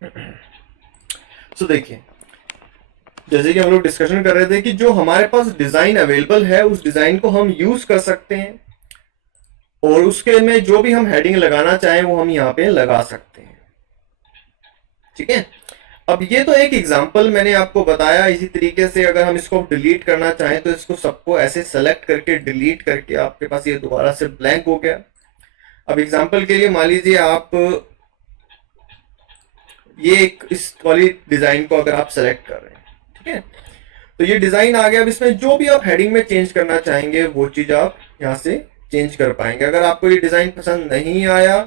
सो देखिए, जैसे कि हम लोग डिस्कशन कर रहे थे कि जो हमारे पास डिजाइन अवेलेबल है उस डिजाइन को हम यूज कर सकते हैं, और उसके में जो भी हम हेडिंग लगाना चाहें वो हम यहाँ पे लगा सकते हैं। ठीक है, अब ये तो एक एग्जांपल मैंने आपको बताया। इसी तरीके से अगर हम इसको डिलीट करना चाहें तो इसको सबको ऐसे सेलेक्ट करके डिलीट करके आपके पास ये दोबारा से ब्लैंक हो गया। अब एग्जांपल के लिए मान लीजिए आप ये एक इस वाली डिजाइन को अगर आप सेलेक्ट कर रहे हैं, ठीक है, तो ये डिजाइन आ गया। अब इसमें जो भी आप हेडिंग में चेंज करना चाहेंगे वो चीज आप यहाँ से चेंज कर पाएंगे। अगर आपको ये डिजाइन पसंद नहीं आया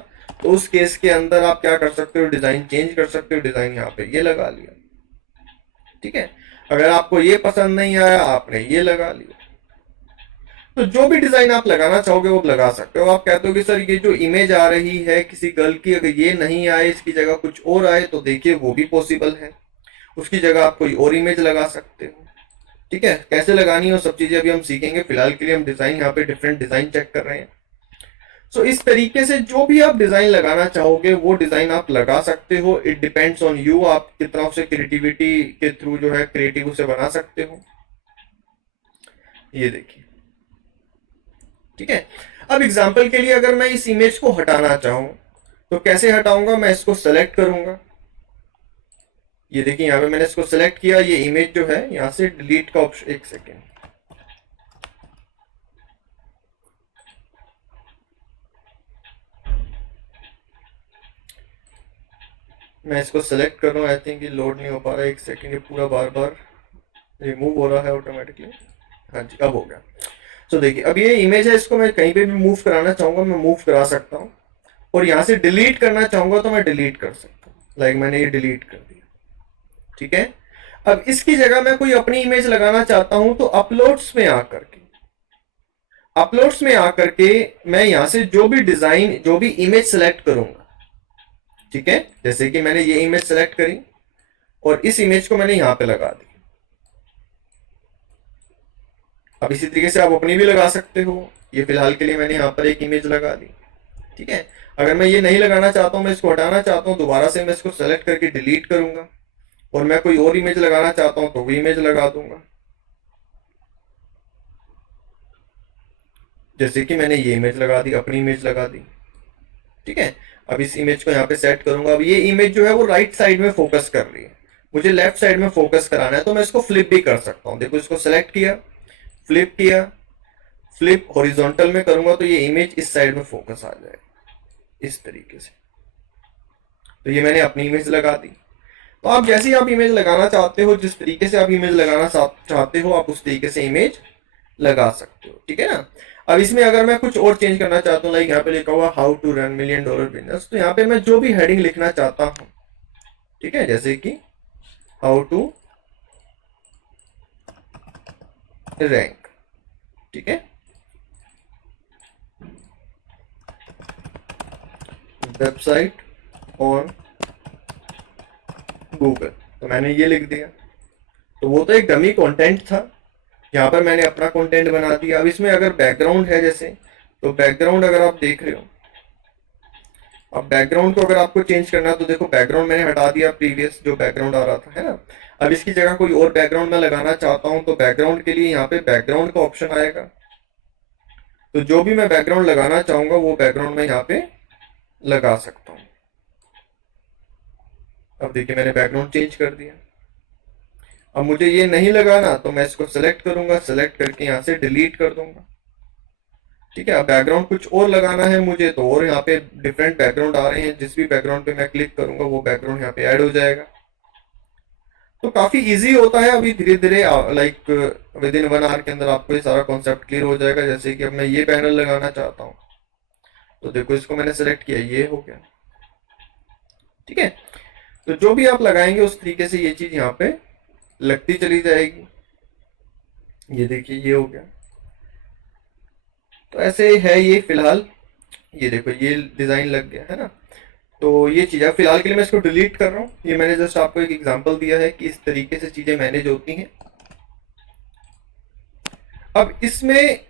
तो उस केस के अंदर आप क्या कर सकते हो, डिजाइन चेंज कर सकते हो। डिजाइन यहाँ पे ये लगा लिया, ठीक है। अगर आपको ये पसंद नहीं आया आपने ये लगा लिया। तो जो भी डिजाइन आप लगाना चाहोगे वो लगा सकते हो। आप कहते हो कि सर ये जो इमेज आ रही है किसी गर्ल की, अगर ये नहीं आए इसकी जगह कुछ और आए, तो देखिए वो भी पॉसिबल है। उसकी जगह आप कोई और इमेज लगा सकते हो। ठीक है, कैसे लगानी है वो सब चीजें अभी हम सीखेंगे। फिलहाल के लिए हम डिजाइन यहाँ पे डिफरेंट डिजाइन चेक कर रहे हैं। सो इस तरीके से जो भी आप डिजाइन लगाना चाहोगे वो डिजाइन आप लगा सकते हो। इट डिपेंड्स ऑन यू, आप कितना उसे क्रिएटिविटी के थ्रू जो है क्रिएटिव उसे बना सकते हो। ये देखिए, ठीक है। अब एग्जांपल के लिए अगर मैं इस इमेज को हटाना चाहूं तो कैसे हटाऊंगा, मैं इसको सेलेक्ट करूंगा। ये देखिए यहाँ पे मैंने इसको सेलेक्ट किया, ये इमेज जो है यहाँ से डिलीट का ऑप्शन, एक सेकेंड, मैं इसको सेलेक्ट कर रहा हूँ। आई थिंक ये लोड नहीं हो पा रहा है, एक सेकेंड, ये पूरा बार बार रिमूव हो रहा है ऑटोमेटिकली। हाँ जी, अब हो गया। तो देखिए अब ये इमेज है, इसको मैं कहीं पे भी मूव कराना चाहूंगा मैं मूव करा सकता हूँ, और यहाँ से डिलीट करना चाहूंगा तो मैं डिलीट कर सकता हूँ। लाइक मैंने ये डिलीट कर दिया, ठीक है। अब इसकी जगह मैं कोई अपनी इमेज लगाना चाहता हूं तो अपलोड्स में आकर के मैं यहां से जो भी डिजाइन जो भी इमेज सेलेक्ट करूंगा, ठीक है। जैसे कि मैंने ये इमेज सेलेक्ट करी और इस इमेज को मैंने यहां पे लगा दी। अब इसी तरीके से आप अपनी भी लगा सकते हो। ये फिलहाल के लिए मैंने यहाँ पर एक इमेज लगा दी, ठीक है। अगर मैं ये नहीं लगाना चाहता हूं, मैं इसको हटाना चाहता हूं, दोबारा से मैं इसको सेलेक्ट करके डिलीट करूंगा, और मैं कोई और इमेज लगाना चाहता हूं तो वो इमेज लगा दूंगा। जैसे कि मैंने ये इमेज लगा दी, अपनी इमेज लगा दी, ठीक है। अब इस इमेज को यहाँ पे सेट करूंगा। अब ये इमेज जो है वो राइट साइड में फोकस कर रही है, मुझे लेफ्ट साइड में फोकस कराना है, तो मैं इसको फ्लिप भी कर सकता हूँ। देखो इसको सेलेक्ट किया, फ्लिप किया, फ्लिप हॉरिजॉन्टल में करूंगा तो ये इमेज इस साइड में फोकस आ जाएगा इस तरीके से। तो ये मैंने अपनी इमेज लगा दी। तो आप जैसे ही आप इमेज लगाना चाहते हो, जिस तरीके से आप इमेज लगाना चाहते हो आप उस तरीके से इमेज लगा सकते हो, ठीक है ना। अब इसमें अगर मैं कुछ और चेंज करना चाहता हूँ, लाइक यहाँ पे लिखा हुआ how to run $1 million business, तो यहाँ पे मैं जो भी हेडिंग लिखना चाहता हूँ, ठीक है, जैसे कि हाउ टू रैंक, ठीक है, वेबसाइट ऑन गूगल, तो मैंने ये लिख दिया। तो वो तो एक डमी कंटेंट था, यहाँ पर मैंने अपना कंटेंट बना दिया। अब इसमें अगर बैकग्राउंड है जैसे, तो बैकग्राउंड अगर आप देख रहे हो, अब बैकग्राउंड को अगर आपको चेंज करना है तो देखो बैकग्राउंड मैंने हटा दिया, प्रीवियस जो बैकग्राउंड आ रहा था, है ना। अब इसकी जगह कोई और बैकग्राउंड मैं लगाना चाहता हूँ तो बैकग्राउंड के लिए यहाँ पे बैकग्राउंड का ऑप्शन आएगा। तो जो भी मैं बैकग्राउंड लगाना चाहूंगा वो बैकग्राउंड मैं यहाँ पे लगा सकता हूँ। अब देखिए मैंने बैकग्राउंड चेंज कर दिया। अब मुझे ये नहीं लगाना तो मैं इसको सेलेक्ट करूंगा, सेलेक्ट करके यहाँ से डिलीट कर दूंगा, ठीक है। अब बैकग्राउंड कुछ और लगाना है मुझे तो, और यहाँ पे डिफरेंट बैकग्राउंड आ रहे हैं, जिस भी बैकग्राउंड पे मैं क्लिक करूंगा वो बैकग्राउंड यहाँ पे ऐड हो जाएगा। तो काफी इजी होता है। अभी धीरे धीरे लाइक विद इन 1 आवर के अंदर आपको ये सारा कॉन्सेप्ट क्लियर हो जाएगा। जैसे कि अब मैं ये पैनल लगाना चाहता हूँ तो देखो इसको मैंने सेलेक्ट किया, ये हो गया, ठीक है। तो जो भी आप लगाएंगे उस तरीके से ये चीज यहाँ पे लगती चली जाएगी। ये देखिए ये हो गया। तो ऐसे है ये फिलहाल, ये देखो ये डिजाइन लग गया है ना। तो ये चीज है फिलहाल के लिए, मैं इसको डिलीट कर रहा हूँ। ये मैंने जस्ट आपको एक एग्जांपल दिया है कि इस तरीके से चीजें मैनेज होती हैं। अब इसमें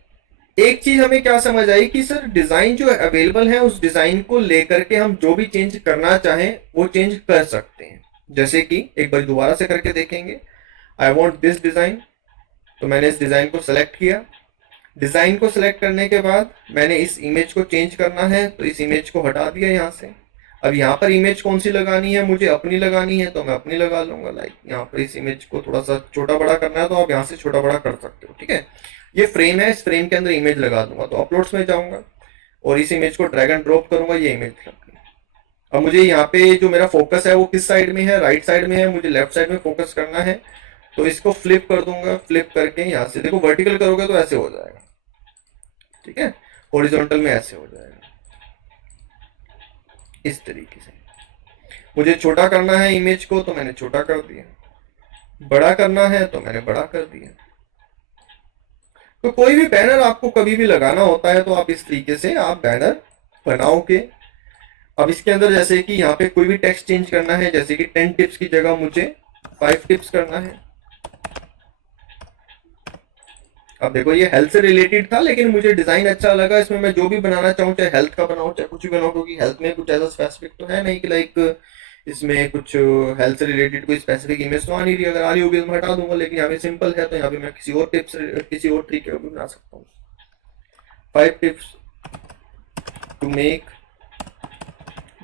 एक चीज हमें क्या समझ आई कि सर डिजाइन जो अवेलेबल है उस डिजाइन को लेकर के हम जो भी चेंज करना चाहें वो चेंज कर सकते हैं। जैसे कि एक बार दोबारा से करके देखेंगे, आई वॉन्ट दिस डिजाइन, तो मैंने इस डिजाइन को सेलेक्ट किया। डिजाइन को सिलेक्ट करने के बाद मैंने इस इमेज को चेंज करना है तो इस इमेज को हटा दिया यहाँ से। अब यहाँ पर इमेज कौन सी लगानी है, मुझे अपनी लगानी है, तो मैं अपनी लगा लूंगा। लाइक यहाँ पर इस इमेज को थोड़ा सा छोटा बड़ा करना है तो आप यहाँ से छोटा बड़ा कर सकते हो, ठीक है। ये फ्रेम है, इस फ्रेम के अंदर इमेज लगा दूंगा, तो अपलोड्स में जाऊंगा और इस इमेज को ड्रैग एंड ड्रॉप करूंगा, ये इमेज लग गई। अब मुझे यहाँ पे जो मेरा फोकस है वो किस साइड में है, राइट साइड में है, मुझे लेफ्ट साइड में फोकस करना है, तो इसको फ्लिप कर दूंगा। फ्लिप करके यहाँ से देखो वर्टिकल करोगे तो ऐसे हो जाएगा, ठीक है, हॉरिजॉन्टल में ऐसे हो जाएगा इस तरीके से। मुझे छोटा करना है इमेज को तो मैंने छोटा कर दिया, बड़ा करना है तो मैंने बड़ा कर दिया। तो कोई भी बैनर आपको कभी भी लगाना होता है तो आप इस तरीके से आप बैनर बनाओगे। अब इसके अंदर जैसे कि यहाँ पे कोई भी टेक्स्ट चेंज करना है, जैसे कि 10 टिप्स की जगह मुझे 5 टिप्स करना है। अब देखो ये हेल्थ से रिलेटेड था लेकिन मुझे डिजाइन अच्छा लगा, इसमें मैं जो भी बनाना चाहूँ चाहे हेल्थ का बनाऊँ चाहे कुछ भी बनाऊँ, क्योंकि हेल्थ में कुछ ऐसा स्पेसिफिक तो है नहीं कि लाइक इसमें कुछ हेल्थ से रिलेटेड कोई स्पेसिफिक इमेज तो आ नहीं रही। अगर आ रही होगी तो मैं हटा दूंगा, लेकिन यहाँ पे सिंपल है तो यहाँ पे मैं किसी और टिप्स किसी और तरीके का भी बना सकता हूँ। 5 tips to make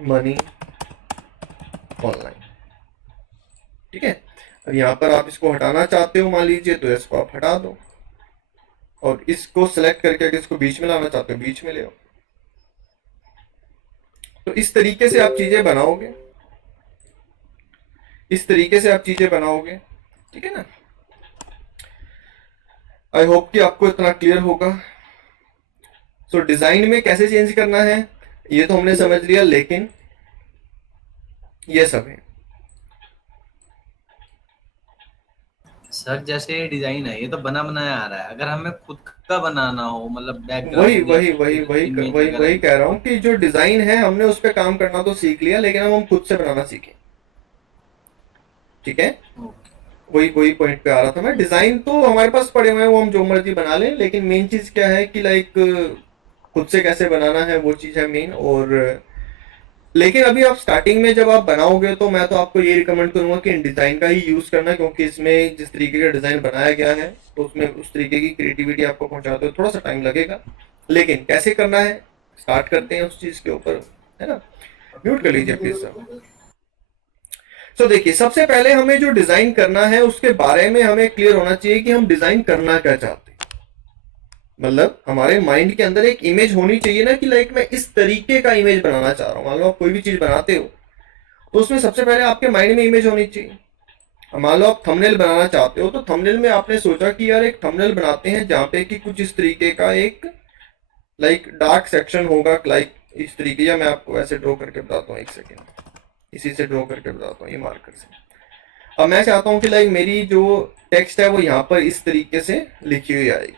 money online, ठीक है। अब यहाँ पर आप इसको हटाना चाहते हो मान लीजिए तो इसको आप हटा दो, और इसको सिलेक्ट करके अगर इसको बीच में लाना चाहते हो बीच में ले आओ। तो इस तरीके से आप चीजें बनाओगे, इस तरीके से आप चीजें बनाओगे, ठीक है ना। आई होप कि आपको इतना क्लियर होगा। सो डिजाइन में कैसे चेंज करना है ये तो हमने समझ लिया, लेकिन ये सब है सर जैसे डिजाइन है ये तो बना बनाया आ रहा है, अगर हमें खुद का बनाना हो मतलब वही बैकग्राउंड या वही वही फिर वही इमेज वही वगैरह। वही कह रहा हूँ कि जो डिजाइन है हमने उस पर काम करना तो सीख लिया, लेकिन अब हम खुद से बनाना सीखें, ठीक है। ओके। वही वही पॉइंट पे आ रहा था मैं। डिजाइन तो हमारे पास पड़े हुए हैं, वो हम जो मर्जी बना लें, लेकिन मेन चीज क्या है कि लाइक खुद से कैसे बनाना है वो चीज है मेन। और लेकिन अभी आप स्टार्टिंग में जब आप बनाओगे तो मैं तो आपको ये रिकमेंड करूंगा कि इन डिजाइन का ही यूज करना, क्योंकि इसमें जिस तरीके का डिजाइन बनाया गया है तो उसमें उस तरीके की क्रिएटिविटी आपको पहुंचाते हो थोड़ा सा टाइम लगेगा, लेकिन कैसे करना है स्टार्ट करते हैं उस चीज के ऊपर, है ना। म्यूट कर लीजिए प्लीज सर। तो देखिए सबसे पहले हमें जो डिजाइन करना है उसके बारे में हमें क्लियर होना चाहिए कि हम डिजाइन करना क्या चाहते हैं। मतलब हमारे माइंड के अंदर एक इमेज होनी चाहिए ना कि लाइक मैं इस तरीके का इमेज बनाना चाह रहा हूँ। मान लो आप कोई भी चीज बनाते हो तो उसमें सबसे पहले आपके माइंड में इमेज होनी चाहिए। मान लो आप थंबनेल बनाना चाहते हो तो थंबनेल में आपने सोचा कि यार एक थंबनेल बनाते हैं जहाँ पे कि कुछ इस तरीके का एक लाइक डार्क सेक्शन होगा, लाइक इस तरीके, या मैं आपको ऐसे ड्रॉ करके बताता हूँ, एक सेकेंड इसी से ड्रॉ करके बताता हूँ ये मार्कर से। अब मैं चाहता हूँ कि लाइक मेरी जो टेक्स्ट है वो यहाँ पर इस तरीके से लिखी हुई आएगी,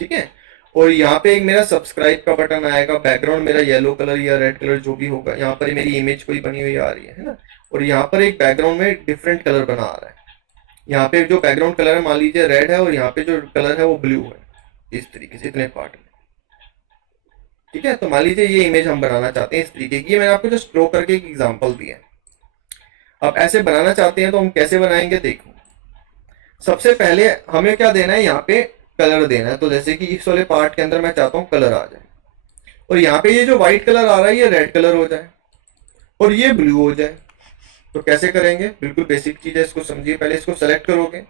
ठीक है। और यहाँ पे एक मेरा सब्सक्राइब का बटन आएगा, बैकग्राउंड मेरा येलो कलर या रेड कलर जो भी होगा, यहाँ पर मेरी इमेज कोई बनी हुई आ रही है ना। और यहाँ पर एक बैकग्राउंड में डिफरेंट कलर बना आ रहा है, यहाँ पे जो बैकग्राउंड कलर है मान लीजिए रेड है और यहाँ पे जो कलर है वो ब्लू है, इस तरीके से इतने पार्ट में, ठीक है। तो मान लीजिए ये इमेज हम बनाना चाहते हैं इस तरीके की, मैंने आपको जस्ट ड्रॉ करके एक एग्जांपल दिया है। अब ऐसे बनाना चाहते हैं तो हम कैसे बनाएंगे, देखो सबसे पहले हमें क्या देना है, यहाँ पे कलर देना है। तो जैसे कि इस वाले पार्ट के अंदर मैं चाहता हूँ कलर आ जाए, और यहाँ पे ये जो व्हाइट कलर आ रहा है ये रेड कलर हो जाए और ये ब्लू हो जाए। तो कैसे करेंगे, बिल्कुल बेसिक चीज है, इसको समझिए। पहले इसको सेलेक्ट करोगे,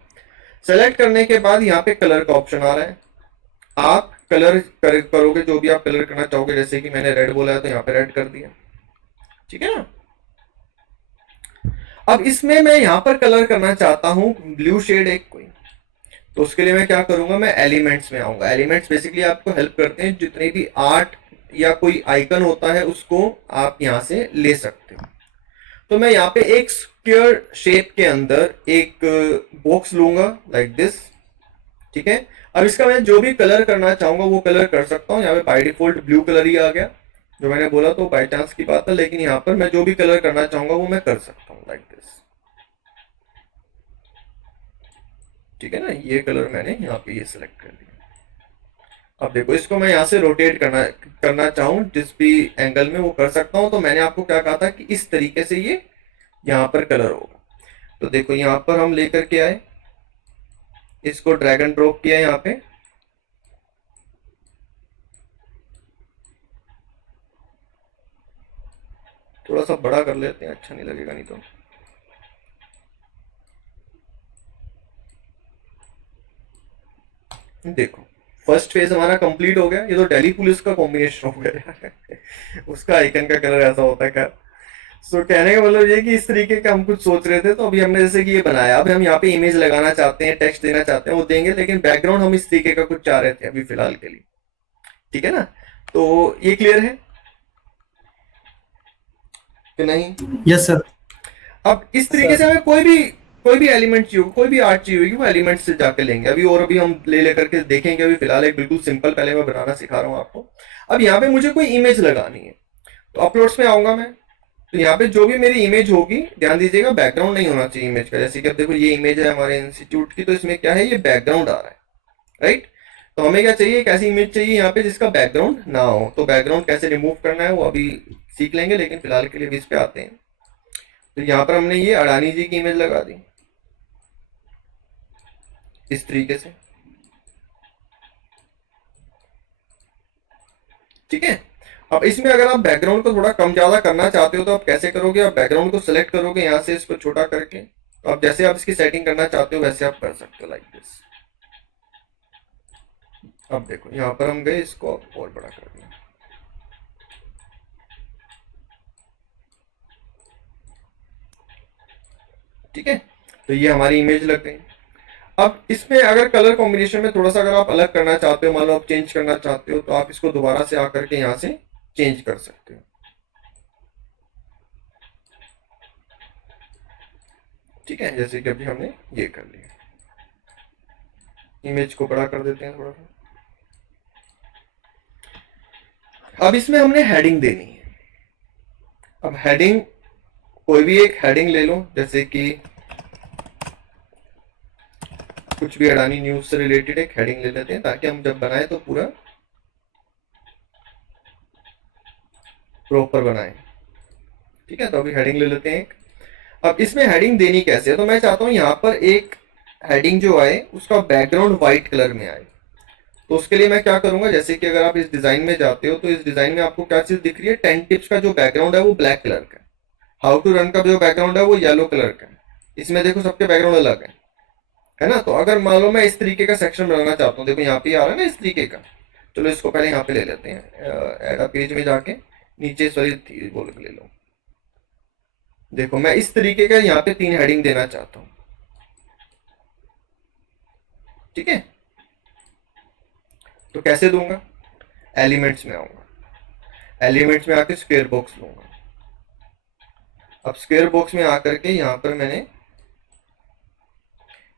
सेलेक्ट करने के बाद यहाँ पे कलर का ऑप्शन आ रहा है, आप कलर करोगे जो भी आप कलर करना चाहोगे। जैसे कि मैंने रेड बोला है तो यहाँ पे रेड कर दिया, ठीक है ना। अब इसमें मैं यहाँ पर कलर करना चाहता हूँ ब्लू शेड एक कोई, तो उसके लिए मैं क्या करूंगा, मैं एलिमेंट्स में आऊंगा। एलिमेंट्स बेसिकली आपको हेल्प करते हैं, जितने भी आर्ट या कोई आइकन होता है उसको आप यहाँ से ले सकते हो। तो मैं यहाँ पे एक स्क्वायर शेप के अंदर एक बॉक्स लूंगा लाइक दिस, ठीक है। अब इसका मैं जो भी कलर करना चाहूंगा वो कलर कर सकता हूँ। यहाँ पे बाय डिफॉल्ट ब्लू कलर ही आ गया, जो मैंने बोला तो बाय चांस की बात है, लेकिन यहाँ पर मैं जो भी कलर करना चाहूंगा वो मैं कर सकता हूँ लाइक दिस, ठीक है ना। ये कलर मैंने यहाँ पे ये सिलेक्ट कर दिया। अब देखो इसको मैं यहाँ से रोटेट करना करना चाहूँ जिस भी एंगल में वो कर सकता हूँ, तो मैंने आपको क्या कहा था कि इस तरीके से ये यहाँ पर कलर होगा। तो देखो यहाँ पर हम लेकर के आए, इसको ड्रैग एंड ड्रॉप किया यहाँ पे, थोड़ा सा बड़ा कर लेते हैं, अच्छा नहीं लगेगा नहीं तो। देखो फर्स्ट फेज हमारा कंप्लीट हो गया। ये तो दिल्ली पुलिस का कॉम्बिनेशन हो गया यार उसका आइकन का कलर ऐसा होता है। खैर, सो कहने का मतलब ये कि इस तरीके का हम कुछ सोच रहे थे, तो अभी हमने जैसे कि ये बनाया, अब हम यहाँ पे इमेज लगाना चाहते हैं, टेक्स्ट देना चाहते हैं, वो देंगे, लेकिन बैकग्राउंड हम इस तरीके का कुछ चाह रहे थे अभी फिलहाल के लिए। ठीक है ना? तो ये क्लियर है कि नहीं? Yes sir. अब इस तरीके सर से हमें कोई भी एलिमेंट चाहिए होगा, कोई भी आर्ट चाहिए होगी, वो एलिमेंट से जाके लेंगे अभी, और अभी हम ले लेकर के देखेंगे। अभी फिलहाल एक बिल्कुल सिंपल पहले मैं बनाना सिखा रहा हूँ आपको। अब यहाँ पे मुझे कोई इमेज लगानी है, तो अपलोड्स में आऊंगा मैं, तो यहाँ पे जो भी मेरी इमेज होगी, ध्यान दीजिएगा बैकग्राउंड नहीं होना चाहिए इमेज का। जैसे कि अब देखो ये इमेज है हमारे इंस्टीट्यूट की, तो इसमें क्या है, ये बैकग्राउंड आ रहा है, राइट? तो हमें क्या चाहिए, एक ऐसी इमेज चाहिए यहाँ पे जिसका बैकग्राउंड ना हो। तो बैकग्राउंड कैसे रिमूव करना है वो अभी सीख लेंगे, लेकिन फिलहाल के लिए भी इस पे आते हैं। तो यहाँ पर हमने ये अडानी जी की इमेज लगा दी इस तरीके से। ठीक है? अब इसमें अगर आप बैकग्राउंड को थोड़ा कम ज्यादा करना चाहते हो तो आप कैसे करोगे, आप बैकग्राउंड को सिलेक्ट करोगे यहाँ से, इसको छोटा करके, तो आप जैसे आप इसकी सेटिंग करना चाहते हो वैसे आप कर सकते हो, लाइक दिस। अब देखो यहाँ पर हम गए, इसको और बड़ा कर दिया। ठीक है? तो ये हमारी इमेज लग गई। अब इसमें अगर कलर कॉम्बिनेशन में थोड़ा सा अगर आप अलग करना चाहते हो, मान लो आप चेंज करना चाहते हो, तो आप इसको दोबारा से आकर के यहाँ से चेंज कर सकते हो। ठीक है? जैसे कि अभी हमने ये कर लिया, इमेज को बड़ा कर देते हैं थोड़ा सा। अब इसमें हमने हेडिंग देनी है। अब हेडिंग, कोई भी एक हेडिंग ले लो, जैसे कि कुछ भी अडानी न्यूज से रिलेटेड एक हेडिंग ले लेते हैं, ताकि हम जब बनाए तो पूरा प्रॉपर बनाए। ठीक है? तो अभी हेडिंग ले लेते हैं एक। अब इसमें हेडिंग देनी कैसे है, तो मैं चाहता हूं यहाँ पर एक हेडिंग जो आए उसका बैकग्राउंड व्हाइट कलर में आए। तो उसके लिए मैं क्या करूंगा, जैसे कि अगर आप इस डिजाइन में जाते हो, तो इस डिजाइन में आपको क्या चीज दिख रही है, 10 टिप्स का जो बैकग्राउंड है वो ब्लैक कलर का, हाउ टू रन का जो बैकग्राउंड है वो येलो कलर का। इसमें देखो सबके बैकग्राउंड अलग है ना? तो अगर मान लो मैं इस तरीके का सेक्शन बनाना चाहता हूँ, देखो यहाँ पे आ रहा है ना इस तरीके का, चलो इसको पहले यहाँ पे ले लेते हैं, एड अ पेज में जाके नीचे सॉरी बोल के ले लो। देखो मैं इस तरीके का यहाँ पे 3 हेडिंग देना चाहता हूँ। ठीक है? तो कैसे दूंगा, एलिमेंट्स में आऊंगा, एलिमेंट्स में आके स्क्वायर बॉक्स लूंगा। अब स्क्वायर बॉक्स में आकर के यहाँ पर मैंने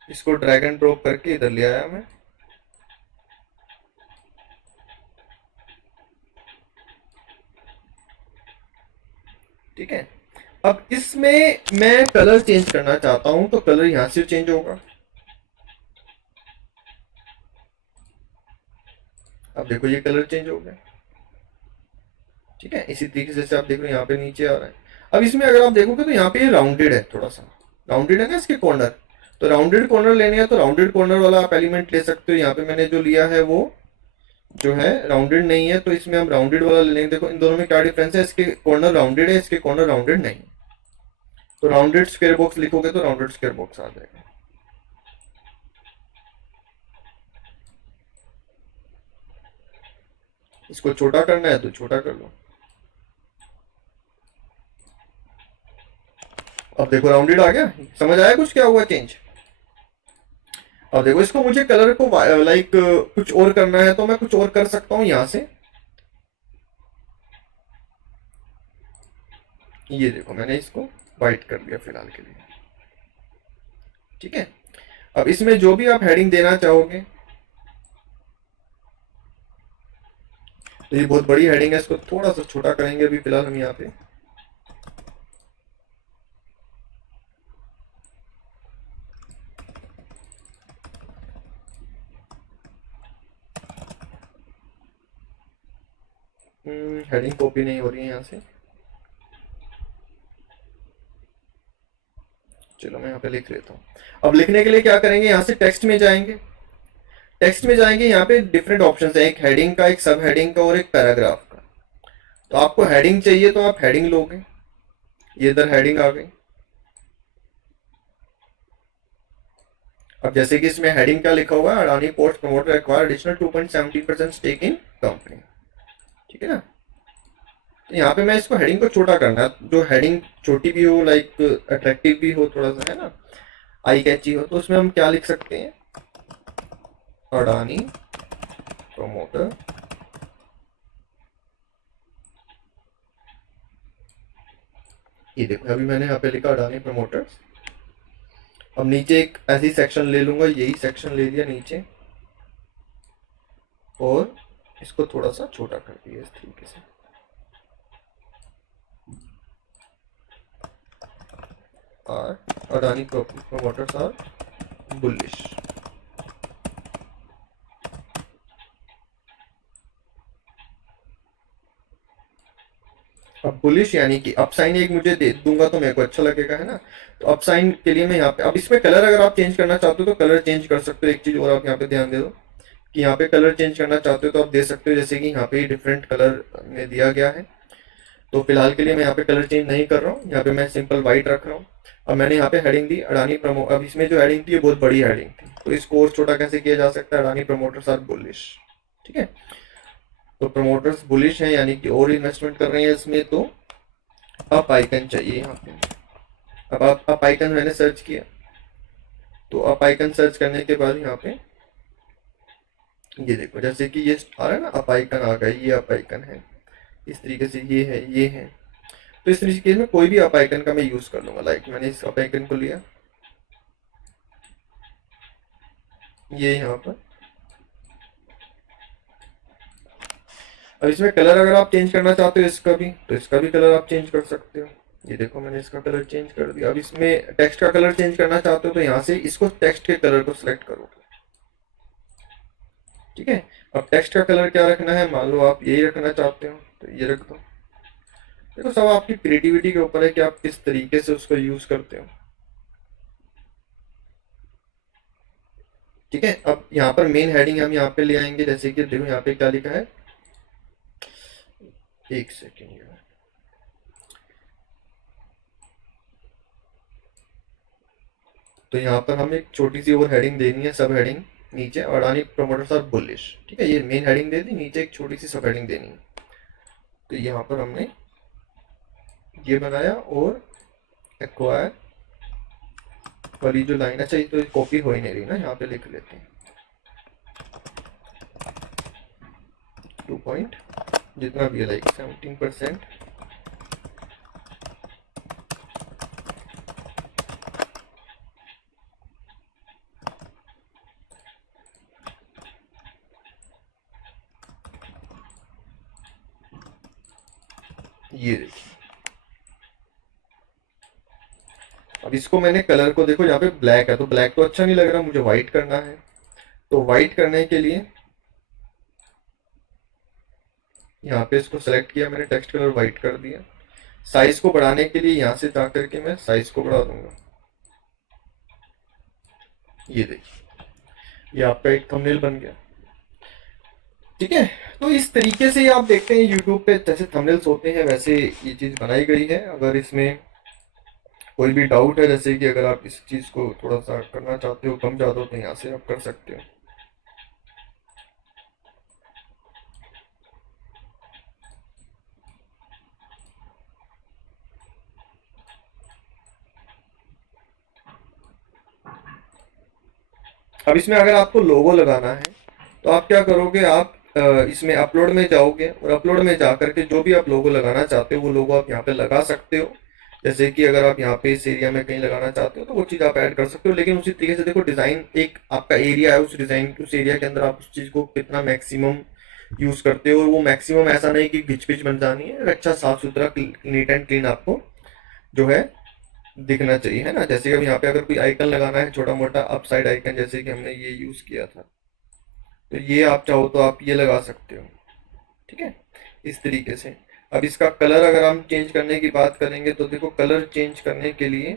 इसको ड्रैग एंड ड्रॉप करके इधर ले आया मैं। ठीक है? अब इसमें मैं कलर चेंज करना चाहता हूं, तो कलर यहां से चेंज होगा। अब देखो ये कलर चेंज हो गया। ठीक है? इसी तरीके से जैसे आप देख रहे हो यहाँ पे नीचे आ रहा है। अब इसमें अगर आप देखोगे तो यहाँ पे ये राउंडेड है, थोड़ा सा राउंडेड है ना इसके कॉर्नर। तो राउंडेड कॉर्नर लेने हैं तो राउंडेड कॉर्नर वाला आप एलिमेंट ले सकते हो। यहाँ पे मैंने जो लिया है वो जो है राउंडेड नहीं है, तो इसमें हम राउंडेड वाला ले लेंगे। देखो इन दोनों में क्या डिफरेंस है, इसके कॉर्नर राउंडेड है, इसके कॉर्नर राउंडेड नहीं है। तो राउंडेड स्क्वायर बॉक्स लिखोगे तो राउंडेड स्क्वायर बॉक्स आ जाएगा। इसको छोटा करना है तो छोटा कर लो। अब देखो राउंडेड आ गया, समझ आया कुछ क्या हुआ चेंज? अब देखो इसको मुझे कलर को लाइक कुछ और करना है, तो मैं कुछ और कर सकता हूँ यहाँ से। ये देखो मैंने इसको व्हाइट कर दिया फिलहाल के लिए। ठीक है? अब इसमें जो भी आप हेडिंग देना चाहोगे, तो ये बहुत बड़ी हेडिंग है, इसको थोड़ा सा छोटा करेंगे अभी फिलहाल हम यहाँ पे। हेडिंग कॉपी नहीं हो रही है यहाँ से। चलो मैं यहाँ पे लिख लेता हूँ। अब लिखने के लिए क्या करेंगे, यहाँ से टेक्स्ट में जाएंगे। टेक्स्ट में जाएंगे, यहाँ पे डिफरेंट ऑप्शन है, एक हेडिंग का, एक सब हेडिंग का और एक पैराग्राफ का। तो आपको हेडिंग चाहिए तो आप हेडिंग लोगे, ये इधर हेडिंग आ गई। अब जैसे कि इसमें हेडिंग क्या लिखा हुआ है, Adani post promoter acquire additional 2.17% stake in company, ठीक है ना। तो यहाँ पे मैं इसको हेडिंग को छोटा करना है, जो हेडिंग छोटी भी हो, लाइक अट्रैक्टिव भी हो थोड़ा सा, है ना, आई कैची हो, तो उसमें हम क्या लिख सकते हैं, अडानी प्रमोटर ये देखो अभी मैंने यहाँ पे लिखा अडानी प्रमोटर्स। अब नीचे एक ऐसी सेक्शन ले लूंगा, यही सेक्शन ले लिया नीचे, और इसको थोड़ा सा छोटा कर दिया इस तरीके से। और अडानी प्रमोटर्स आर बुलिश। अब बुलिश यानी कि अप साइन एक मुझे दे दूंगा तो मेरे को अच्छा लगेगा, है ना। तो अप साइन के लिए मैं यहाँ पे, अब इसमें कलर अगर आप चेंज करना चाहते हो तो कलर चेंज कर सकते हो। एक चीज और आप यहाँ पे ध्यान दे दो कि यहाँ पे कलर चेंज करना चाहते हो तो आप दे सकते हो, जैसे कि यहाँ पे डिफरेंट कलर में दिया गया है। तो फिलहाल के लिए मैं यहाँ पे कलर चेंज नहीं कर रहा हूँ, यहाँ पे मैं सिंपल व्हाइट रख रहा हूँ। अब मैंने यहाँ पे हेडिंग दी अडानी प्रमो, अब इसमें जो हेडिंग थी ये बहुत बड़ी हेडिंग थी, तो इसको और छोटा कैसे किया जा सकता है, अडानी प्रमोटर्स आर बुलिश, ठीक है। तो प्रमोटर्स बुलिश है यानी कि और इन्वेस्टमेंट कर रहे हैं इसमें, तो अप आइकन चाहिए यहाँ पे। अब आप अप आइकन मैंने सर्च किया, तो अप आइकन सर्च करने के बाद यहाँ पे ये देखो जैसे कि ये आ रहा है ना, अप आइकन आ गया, ये अप आइकन है इस तरीके से, ये है ये है। तो इस तरीके में कोई भी अप आइकन का मैं यूज कर लूंगा, लाइक मैंने इस अप आइकन को लिया, ये यहाँ पर। अब इसमें कलर अगर आप चेंज करना चाहते हो इसका भी, तो इसका भी कलर आप चेंज कर सकते हो। ये देखो मैंने इसका कलर चेंज कर दिया। अब इसमें टेक्स्ट का कलर चेंज करना चाहते हो तो यहाँ से इसको टेक्स्ट के कलर को सिलेक्ट करो, ठीक है। अब टेक्स्ट का कलर क्या रखना है, मान लो आप यही रखना चाहते हो तो ये रख दो। देखो सब आपकी क्रिएटिविटी के ऊपर है कि आप किस तरीके से उसको यूज करते हो, ठीक है। अब यहाँ पर मेन हेडिंग हम यहाँ पे ले आएंगे, जैसे कि देखो यहाँ पे क्या लिखा है, एक सेकेंड, तो यहाँ पर हमें एक छोटी सी और हेडिंग देनी है, सब हेडिंग नीचे अडानी प्रमोटर्स आर बुलिश, ठीक है। ये मेन हेडिंग दे दी, नीचे एक छोटी सी सब हेडिंग देनी है। तो यहाँ पर हमने ये बनाया, और एक्वायर वाली जो लाइन है, चाहिए तो कॉपी हो ही नहीं रही ना, यहाँ पे लिख लेते हैं 2 पॉइंट जितना भी है, लाइक 17%। ये देखिए अब इसको मैंने कलर को देखो, यहाँ पे ब्लैक है तो ब्लैक तो अच्छा नहीं लग रहा, मुझे व्हाइट करना है। तो व्हाइट करने के लिए यहाँ पे इसको सेलेक्ट किया मैंने, टेक्स्ट कलर व्हाइट कर दिया। साइज को बढ़ाने के लिए यहाँ से जा करके मैं साइज को बढ़ा दूंगा। ये देखिए ये आपका एक थंबनेल बन गया, ठीक है। तो इस तरीके से आप देखते हैं यूट्यूब पे जैसे थंबनेल्स होते हैं वैसे ये चीज़ बनाई गई है। अगर इसमें कोई भी डाउट है, जैसे कि अगर आप इस चीज़ को थोड़ा सा करना चाहते हो कम ज़्यादा, तो यहाँ से आप कर सकते हो। अब इसमें अगर आपको लोगो लगाना है तो आप क्या करोगे, आप इसमें अपलोड में जाओगे, और अपलोड में जा करके जो भी आप लोगो लगाना चाहते हो वो लोगो आप यहाँ पे लगा सकते हो। जैसे कि अगर आप यहाँ पे इस एरिया में कहीं लगाना चाहते हो तो वो चीज़ आप ऐड कर सकते हो, लेकिन उसी तरीके से देखो डिज़ाइन एक आपका एरिया है, उस डिज़ाइन उस एरिया के अंदर आप उस चीज़ को कितना मैक्सिमम यूज़ करते हो। और वो मैक्सिमम ऐसा नहीं कि घिच पिच बन जानी है, अच्छा साफ सुथरा नीट एंड क्लीन आपको जो है दिखना चाहिए, है ना। जैसे कि अब यहाँ पे अगर कोई आइकन लगाना है छोटा मोटा अपसाइड आइकन, जैसे कि हमने ये यूज़ किया था, तो ये आप चाहो तो आप ये लगा सकते हो, ठीक है। इस तरीके से। अब इसका कलर अगर हम चेंज करने की बात करेंगे तो देखो कलर चेंज करने के लिए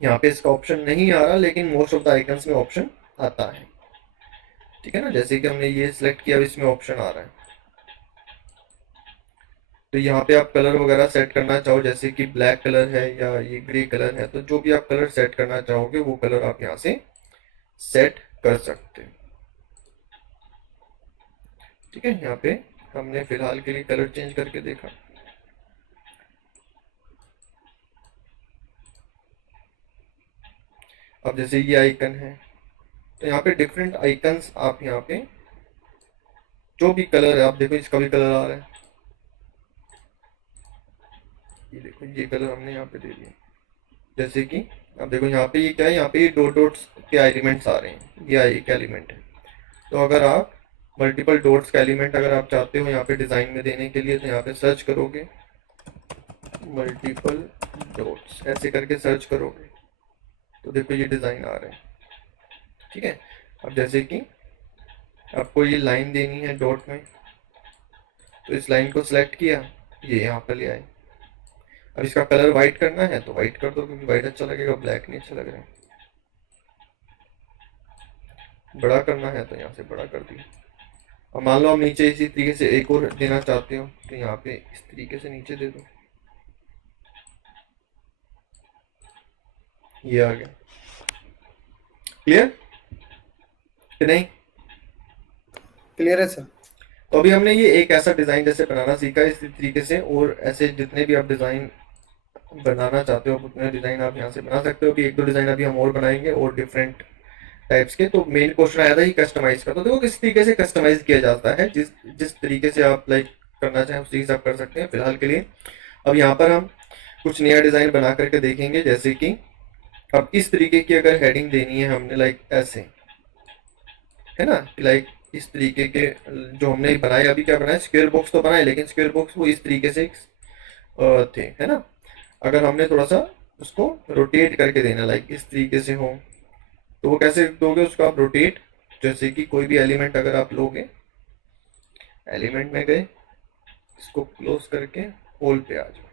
यहाँ पे इसका ऑप्शन नहीं आ रहा, लेकिन मोस्ट ऑफ द आइकन्स में ऑप्शन आता है, ठीक है ना। जैसे कि हमने ये सिलेक्ट किया, अब इसमें ऑप्शन आ रहा है। तो यहाँ पे आप कलर वगैरह सेट करना चाहो, जैसे कि ब्लैक कलर है या ये ग्रे कलर है, तो जो भी आप कलर सेट करना चाहोगे वो कलर आप यहाँ से सेट कर सकते हो, ठीक है। यहाँ पे हमने फिलहाल के लिए कलर चेंज करके देखा। अब जैसे ये आइकन है, तो यहाँ पे डिफरेंट आइकन्स आप यहाँ पे जो भी कलर है, आप देखो इसका भी कलर आ रहा है, ये देखो ये कलर हमने यहाँ पे दे दिया। जैसे कि अब देखो यहाँ पे ये क्या है, यहाँ पे ये डॉट डॉट्स के एलिमेंट्स आ रहे हैं, ये एक एलिमेंट है। तो अगर आप मल्टीपल डॉट्स का एलिमेंट अगर आप चाहते हो यहाँ पे डिजाइन में देने के लिए, तो यहाँ पे सर्च करोगे मल्टीपल डॉट्स, ऐसे करके सर्च करोगे तो देखो ये डिजाइन आ रहे हैं, ठीक है। अब जैसे कि आपको ये लाइन देनी है डॉट में, तो इस लाइन को सिलेक्ट किया, ये यहाँ पर ले आए। अब इसका कलर व्हाइट करना है तो व्हाइट कर दो, क्योंकि व्हाइट अच्छा लगेगा, ब्लैक नहीं अच्छा लग रहा है। बड़ा करना है तो यहाँ से बड़ा कर दिया। अब मान लो आप नीचे इसी तरीके से एक और देना चाहते हो, तो यहाँ पे इस तरीके से नीचे दे दो, ये आ गया। क्लियर कि नहीं? क्लियर है सर। तो अभी हमने ये एक ऐसा डिजाइन जैसे बनाना सीखा इस तरीके से, और ऐसे जितने भी आप डिजाइन बनाना चाहते हो उतने डिजाइन आप यहाँ से बना सकते हो। कि एक दो डिजाइन अभी हम और बनाएंगे और डिफरेंट टाइप्स के। तो मेन क्वेश्चन आया था ही कस्टमाइज का, तो देखो किस तरीके से कस्टमाइज किया जाता है, जिस जिस तरीके से आप लाइक करना चाहें उस तरीके से आप कर सकते हैं फिलहाल के लिए। अब यहाँ पर हम कुछ नया डिजाइन बना करके देखेंगे, जैसे कि अब इस तरीके की अगर हेडिंग देनी है हमने, लाइक ऐसे, है ना, लाइक इस तरीके के जो हमने बनाए, अभी क्या बनाया, स्क्वायर बॉक्स तो बनाए, लेकिन स्क्वायर बॉक्स वो इस तरीके से थे, है ना। अगर हमने थोड़ा सा उसको रोटेट करके देना, लाइक इस तरीके से हो, तो वो कैसे दोगे उसको आप रोटेट, जैसे कि कोई भी एलिमेंट अगर आप लोगे, एलिमेंट में गए, इसको क्लोज करके होल पे आ जाओ।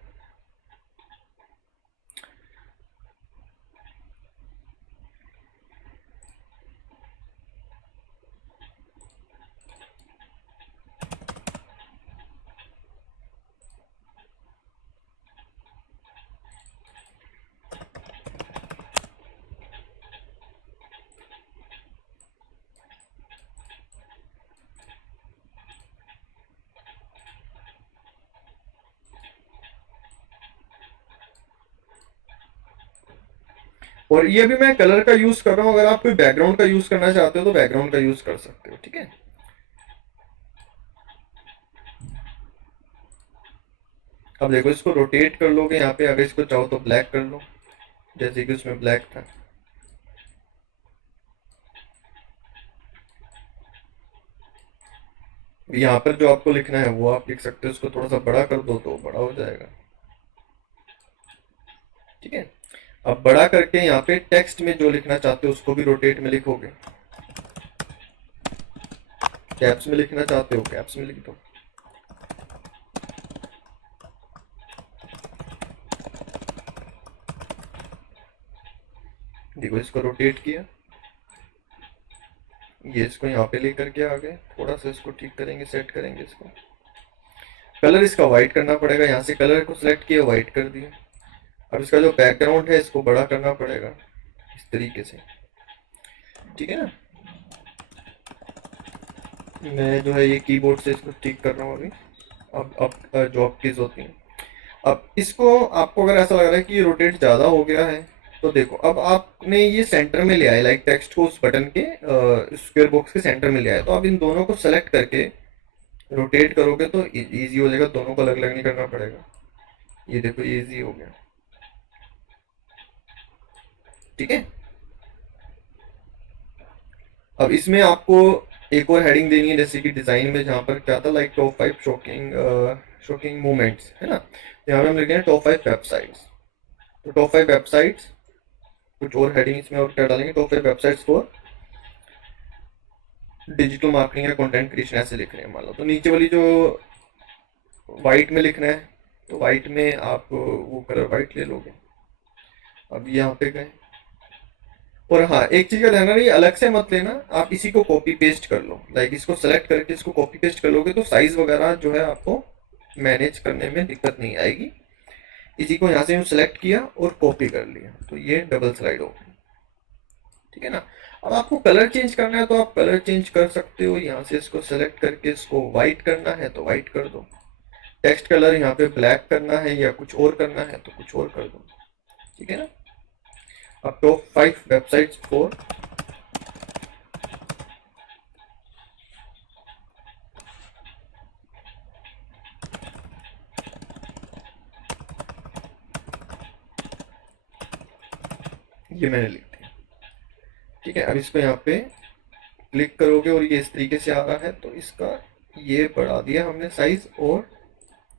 और ये भी मैं कलर का यूज कर रहा हूँ, अगर आप कोई बैकग्राउंड का यूज करना चाहते हो तो बैकग्राउंड का यूज कर सकते हो, ठीक है। अब देखो इसको रोटेट कर लोगे यहाँ पे, अगर इसको चाहो तो ब्लैक कर लो, जैसे कि उसमें ब्लैक था। यहाँ पर जो आपको लिखना है वो आप लिख सकते हो, उसको थोड़ा सा बड़ा कर दो तो बड़ा हो जाएगा, ठीक है। अब बड़ा करके यहाँ पे टेक्स्ट में जो लिखना चाहते हो उसको भी रोटेट में लिखोगे, कैप्स में लिखना चाहते हो कैप्स में लिख दो। देखो इसको रोटेट किया, ये इसको यहाँ पे लेकर के आ गए, थोड़ा सा इसको ठीक करेंगे, सेट करेंगे इसको। कलर इसका व्हाइट करना पड़ेगा, यहाँ से कलर को सिलेक्ट किया, व्हाइट कर दिया। अब इसका जो बैकग्राउंड है इसको बड़ा करना पड़ेगा इस तरीके से, ठीक है ना। मैं जो है ये कीबोर्ड से इसको ठीक कर रहा हूँ अभी। अब जो कीज होती हैं, अब इसको आपको अगर ऐसा लग रहा है कि ये रोटेट ज़्यादा हो गया है, तो देखो अब आपने ये सेंटर में ले आए, लाइक टेक्स्ट को उस बटन के स्क्वायर बॉक्स के सेंटर में ले आए। तो आप इन दोनों को सेलेक्ट करके रोटेट करोगे तो इजी हो जाएगा, दोनों को अलग अलग नहीं करना पड़ेगा। ये देखो ये इजी हो गया, ठीक है। अब इसमें आपको एक और हेडिंग देनी है, जैसे कि डिजाइन में जहाँ पर क्या था, लाइक टॉप 5 शॉकिंग मोमेंट्स, है ना। तो यहाँ पे हम लिख रहे हैं टॉप 5 वेबसाइट्स। तो टॉप 5 वेबसाइट्स, कुछ और हेडिंग इसमें और क्या डालेंगे, top 5 websites for digital marketing या कंटेंट क्रिएशन, ऐसे लिख रहे हैं मान लो। तो नीचे वाली जो वाइट में लिखना है तो वाइट में आप वो कलर वाइट ले लोगे। अब यहाँ पे गए, और हाँ एक चीज का ध्यान रखना, ये अलग से मत लेना, आप इसी को कॉपी पेस्ट कर लो। लाइक इसको सेलेक्ट करके इसको कॉपी पेस्ट कर लोगे तो साइज वगैरह जो है आपको मैनेज करने में दिक्कत नहीं आएगी। इसी को यहाँ से सेलेक्ट किया और कॉपी कर लिया तो ये डबल स्लाइड हो गई, ठीक है ना। अब आपको कलर चेंज करना है तो आप कलर चेंज कर सकते हो, यहाँ से इसको सेलेक्ट करके इसको व्हाइट करना है तो व्हाइट कर दो, टेक्स्ट कलर यहाँ पे ब्लैक करना है या कुछ और करना है तो कुछ और कर दो, ठीक है ना। अब टॉप 5 वेबसाइट्स फॉर ये मैंने लिख दिया, ठीक है। अब इसको यहाँ पे क्लिक करोगे और ये इस तरीके से आ रहा है तो इसका ये बढ़ा दिया हमने साइज, और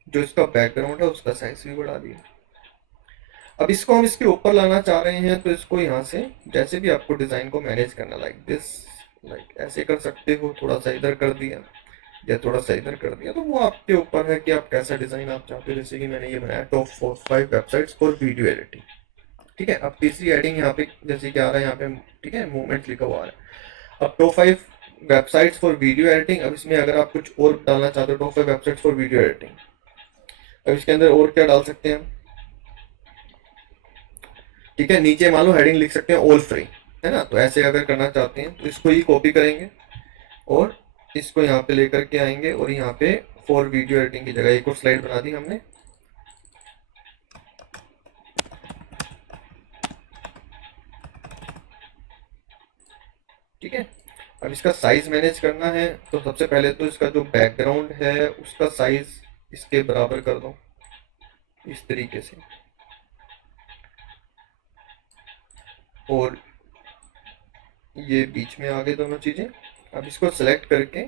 जो इसका बैकग्राउंड है उसका साइज भी बढ़ा दिया। अब इसको हम इसके ऊपर लाना चाह रहे हैं तो इसको यहाँ से जैसे भी आपको डिजाइन को मैनेज करना, लाइक दिस, लाइक ऐसे कर सकते हो, थोड़ा सा इधर कर दिया या थोड़ा सा इधर कर दिया, तो वो आपके ऊपर है कि आप कैसा डिजाइन आप चाहते हो। जैसे कि मैंने ये बनाया top 5 websites for video editing, ठीक है। अब तीसरी एडिंग यहाँ पे जैसे कि आ रहा है यहाँ पे, ठीक है, मूवमेंट लिखा हुआ है। अब top 5 websites for video editing, अब इसमें अगर आप कुछ और डालना चाहते हो, top 5 websites for video editing, अब इसके अंदर और क्या डाल सकते हैं, ठीक है। नीचे मान लो हेडिंग लिख सकते हैं ऑल फ्री, है ना। तो ऐसे अगर करना चाहते हैं तो इसको ही कॉपी करेंगे और इसको यहाँ पे लेकर के आएंगे और यहाँ पे फॉर वीडियो एडिटिंग की जगह एक और स्लाइड बना दी हमने, ठीक है। अब इसका साइज मैनेज करना है तो सबसे पहले तो इसका जो बैकग्राउंड है उसका साइज इसके बराबर कर दो इस तरीके से, और ये बीच में आ गए दोनों चीजें। अब इसको सेलेक्ट करके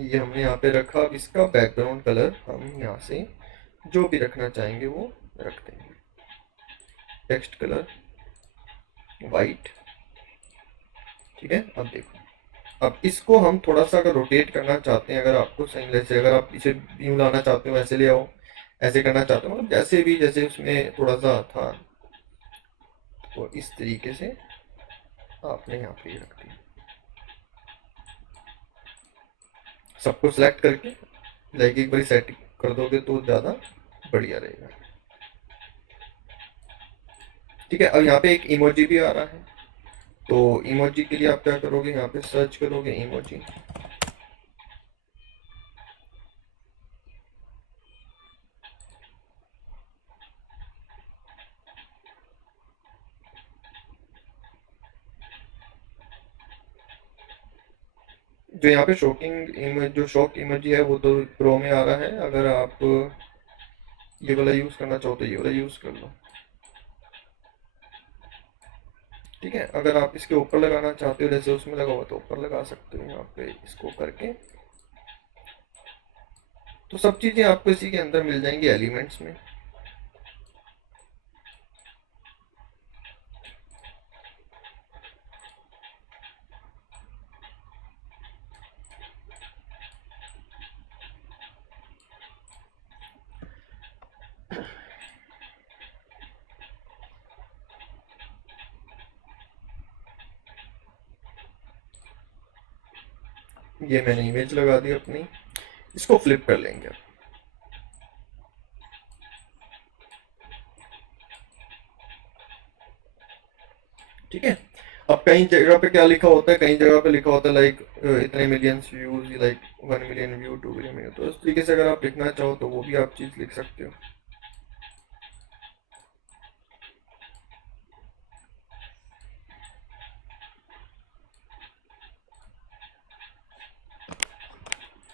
ये हमने यहाँ पे रखा। अब इसका बैकग्राउंड कलर हम यहाँ से जो भी रखना चाहेंगे वो रख देंगे, टेक्स्ट कलर वाइट, ठीक है। अब देखो, अब इसको हम थोड़ा सा अगर रोटेट करना चाहते हैं, अगर आपको सही जैसे अगर आप इसे यूं लाना चाहते हो ऐसे ले आओ, ऐसे करना चाहते हो, मतलब जैसे भी, जैसे उसमें थोड़ा सा था तो इस तरीके से आपने यहाँ पे रख दिया। सबको सिलेक्ट करके लाइक एक बार सेट कर दोगे तो ज़्यादा बढ़िया रहेगा, ठीक है। अब यहाँ पे एक इमोजी भी आ रहा है तो इमोजी के लिए आप क्या करोगे, यहाँ पे सर्च करोगे इमोजी, जो यहाँ पे शॉकिंग इमेज, जो शॉक इमोजी है वो तो प्रो में आ रहा है। अगर आप ये वाला यूज करना चाहो तो ये वाला यूज कर लो, ठीक है। अगर आप इसके ऊपर लगाना चाहते हो जैसे उसमें लगा हुआ तो ऊपर लगा सकते हो यहाँ पे इसको करके। तो सब चीजें आपको इसी के अंदर मिल जाएंगी एलिमेंट्स में। ये मैंने इमेज लगा दी अपनी, इसको फ्लिप कर लेंगे, ठीक है। अब कई जगह पे क्या लिखा होता है, कई जगह पे लिखा होता है लाइक इतने millions views, like 1 million view, 2 million view, तो इस तरीके से अगर आप लिखना चाहो तो वो भी आप चीज लिख सकते हो।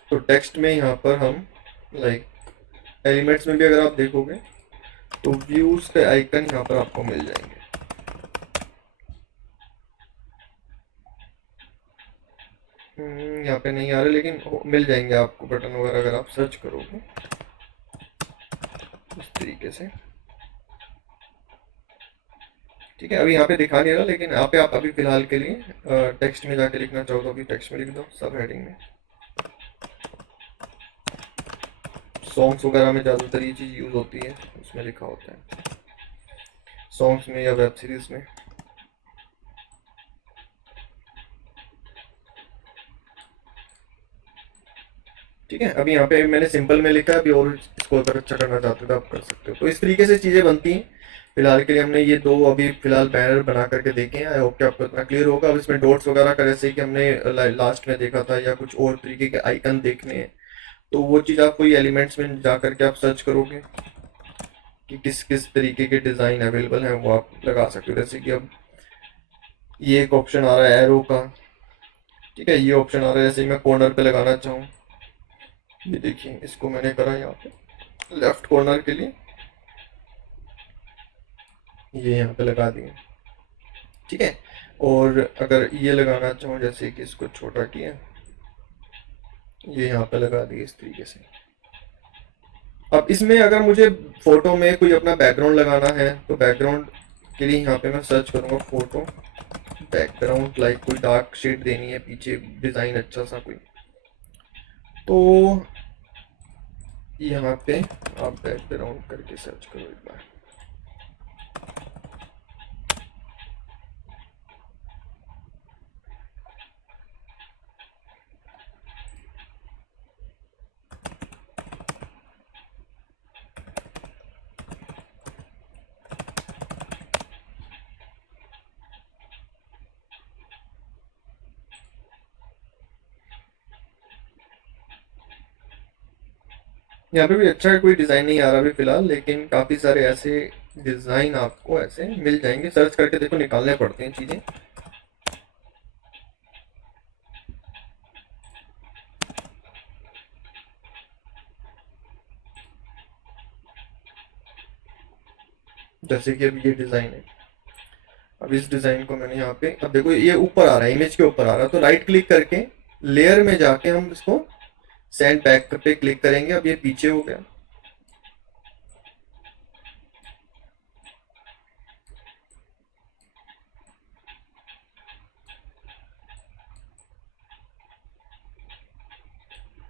तो टेक्स्ट में यहाँ पर हम लाइक एलिमेंट्स में भी अगर आप देखोगे तो व्यूज के आइकन यहाँ पर आपको मिल जाएंगे, यहाँ पे नहीं आ रहे लेकिन मिल जाएंगे आपको बटन वगैरह अगर आप सर्च करोगे इस तरीके से। ठीक है, अभी यहाँ पे दिखा नहीं रहा, लेकिन यहाँ पे आप अभी फिलहाल के लिए टेक्स्ट में जाके लिखना चाहो तो अभी टेक्स्ट में लिख दो, सब हेडिंग में। सॉन्ग्स वगैरह में ज़्यादातर ये चीज़ यूज़ होती है, उसमें लिखा होता है, सॉन्ग्स में या वेब सीरीज में। ठीक है, अभी यहाँ पे मैंने सिंपल में लिखा है, अभी और इसको अगर अच्छा करना चाहते हो तो आप कर सकते हो। तो इस तरीके से चीज़ें बनती हैं। फिलहाल के लिए हमने ये दो अभी फिलहाल बैनर बना करके देखे हैं, आई होप कि आपको इतना क्लियर होगा। अब इसमें डॉट्स वगैरह का जैसे कि हमने लास्ट में देखा था, या कुछ और तरीके के आइकन देखने हैं, तो वो चीज़ आप कोई एलिमेंट्स में जा करके आप सर्च करोगे कि किस किस तरीके के डिज़ाइन अवेलेबल हैं, वो आप लगा सकते हो। जैसे कि अब ये एक ऑप्शन आ रहा है एरो का, ठीक है, ये ऑप्शन आ रहा है, जैसे मैं कॉर्नर पे लगाना चाहूँ, ये देखिए इसको मैंने करा यहाँ पे लेफ्ट कॉर्नर के लिए, ये यहाँ पे लगा दिए, ठीक है। और अगर ये लगाना चाहूँ, जैसे कि इसको छोटा किया, ये यहाँ पे लगा दिए इस तरीके से। अब इसमें अगर मुझे फोटो में कोई अपना बैकग्राउंड लगाना है, तो बैकग्राउंड के लिए यहाँ पे मैं सर्च करूँगा फोटो बैकग्राउंड, लाइक कोई डार्क शेड देनी है पीछे, डिज़ाइन अच्छा सा कोई, तो यहाँ पे आप बैकग्राउंड करके सर्च करो एक बार। यहाँ पे भी अच्छा कोई डिज़ाइन नहीं आ रहा अभी फिलहाल, लेकिन काफ़ी सारे ऐसे डिज़ाइन आपको ऐसे मिल जाएंगे, सर्च करके देखो, निकालने पड़ते हैं चीज़ें। जैसे कि अब ये डिज़ाइन है, अब इस डिज़ाइन को मैंने यहाँ पे, अब देखो ये ऊपर आ रहा है, इमेज के ऊपर आ रहा है, तो राइट क्लिक करके लेयर में जाके हम इसको सेंड बैक पे क्लिक करेंगे। अब ये पीछे हो गया,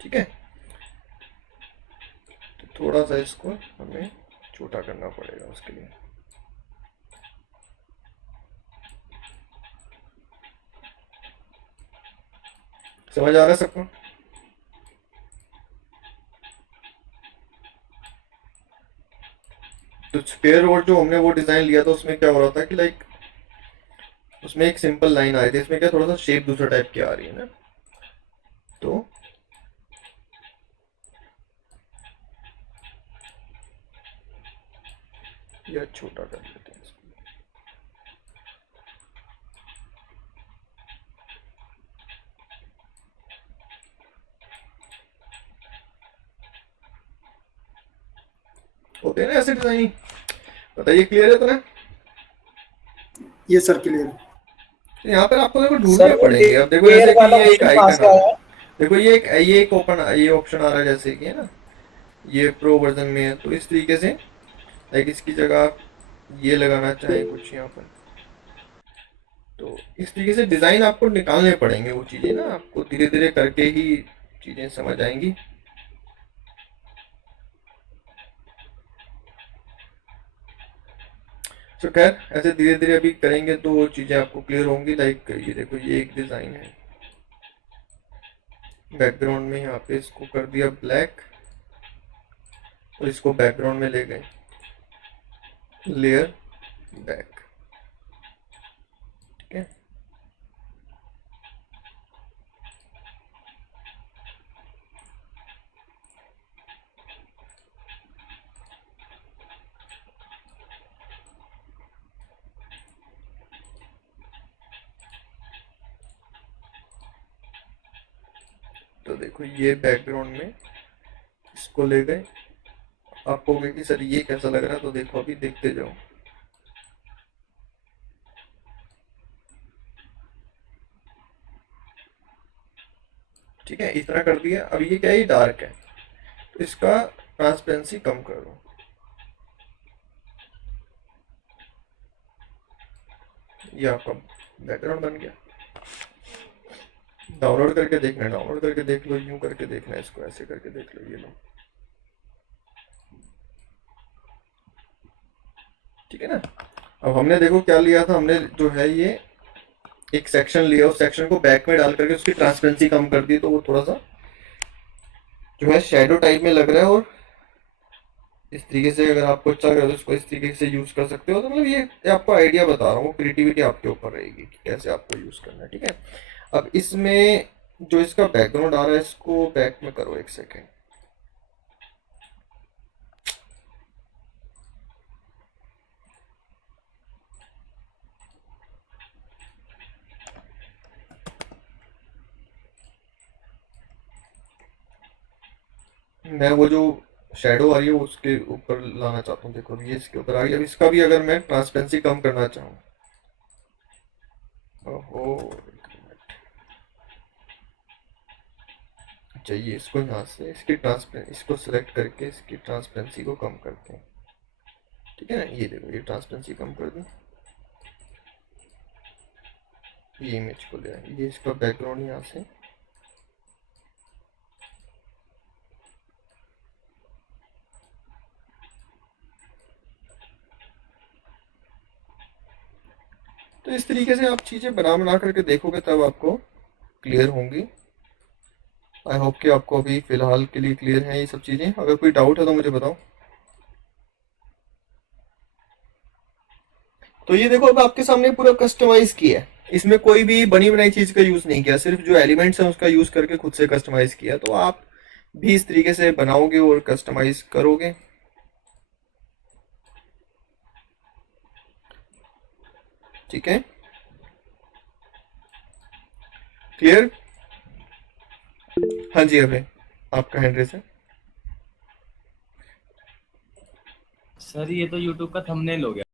ठीक है। तो थोड़ा सा इसको हमें छोटा करना पड़ेगा उसके लिए। समझ आ रहा है सबको? तो स्क्वायर और जो हमने वो डिजाइन लिया था, उसमें क्या हो रहा था कि लाइक उसमें एक सिंपल लाइन आ रही थी, इसमें क्या थोड़ा सा शेप दूसरा टाइप की आ रही है ना, तो ये छोटा कर लेते हैं इसको। होते हैं ना ऐसे डिजाइन, बताइए क्लियर है तो ना? ये सर क्लियर है। तो यहाँ पर आपको देखो सर ढूंढने वो पड़ेंगे। अब देखो जैसे लेयर कि वाला ये एक ऑप्शन कहाँ आइकन से आ रहा आया है, है? देखो ये एक ओपन, ये ऑप्शन आ रहा है जैसे कि, है ना, ये प्रो वर्जन में है, तो इस तरीके से लाइक इसकी जगह आप ये लगाना चाहें कुछ यहाँ पर, तो इस तरीके से डिज़ाइन आपको निकालने पड़ेंगे। वो चीज़ें ना आपको धीरे धीरे करके ही चीज़ें समझ आएंगी। तो खैर ऐसे धीरे धीरे अभी करेंगे तो वो चीज़ें आपको क्लियर होंगी। लाइक ये देखो, ये एक डिज़ाइन है, बैकग्राउंड में यहाँ पे इसको कर दिया ब्लैक, और इसको बैकग्राउंड में ले गए, लेयर बैक, ठीक है। तो देखो ये बैकग्राउंड में इसको ले गए। आपको कहोगे कि सर ये कैसा लग रहा है, तो देखो अभी देखते जाओ। ठीक है, इतना कर दिया। अब ये क्या है, डार्क है, तो इसका ट्रांसपेरेंसी कम कर दो। ये आपका बैकग्राउंड बन गया। डाउनलोड करके देखना है, डाउनलोड करके देख लो, यूं करके देखना है, इसको ऐसे करके देख लो, ये लो, ठीक है ना। अब हमने देखो क्या लिया था, हमने जो है ये एक सेक्शन लिया, उस सेक्शन को बैक में डाल करके उसकी ट्रांसपेरेंसी कम कर दी, तो वो थोड़ा सा जो है शेडो टाइप में लग रहा है। और इस तरीके से अगर आपको अच्छा लगे तो इसको इस तरीके से यूज कर सकते हो। तो मतलब ये आपको आइडिया बता रहा हूँ, क्रिएटिविटी आपके ऊपर रहेगी कि कैसे आपको यूज करना है, ठीक है। अब इसमें जो इसका बैकग्राउंड आ रहा है, इसको बैक में करो, एक सेकेंड। मैं वो जो शेडो आ रही है उसके ऊपर लाना चाहता हूँ, देखो ये इसके ऊपर आ गई। अब इसका भी अगर मैं ट्रांसपेरेंसी कम करना चाहूँ, ओहो चाहिए, इसको यहाँ से इसकी इसको सिलेक्ट करके इसकी ट्रांसपेरेंसी को कम करते हैं, ठीक है ना। ये देखो ये ट्रांसपेरेंसी कम कर दी, ये इमेज को ले आए, ये इसका बैकग्राउंड यहाँ से तो इस तरीके से आप चीज़ें बना बना करके देखोगे तब आपको क्लियर होंगी। आई होप कि आपको अभी फिलहाल के लिए क्लियर है ये सब चीज़ें। अगर कोई डाउट है तो मुझे बताओ। तो ये देखो अब आपके सामने पूरा कस्टमाइज किया है, इसमें कोई भी बनी बनाई चीज का यूज नहीं किया, सिर्फ जो एलिमेंट्स हैं उसका यूज करके खुद से कस्टमाइज किया। तो आप भी इस तरीके से बनाओगे और कस्टमाइज करोगे, ठीक है, क्लियर। हाँ जी अभय, आपका हैंड रेस है। सर ये तो यूट्यूब का थंबनेल हो गया।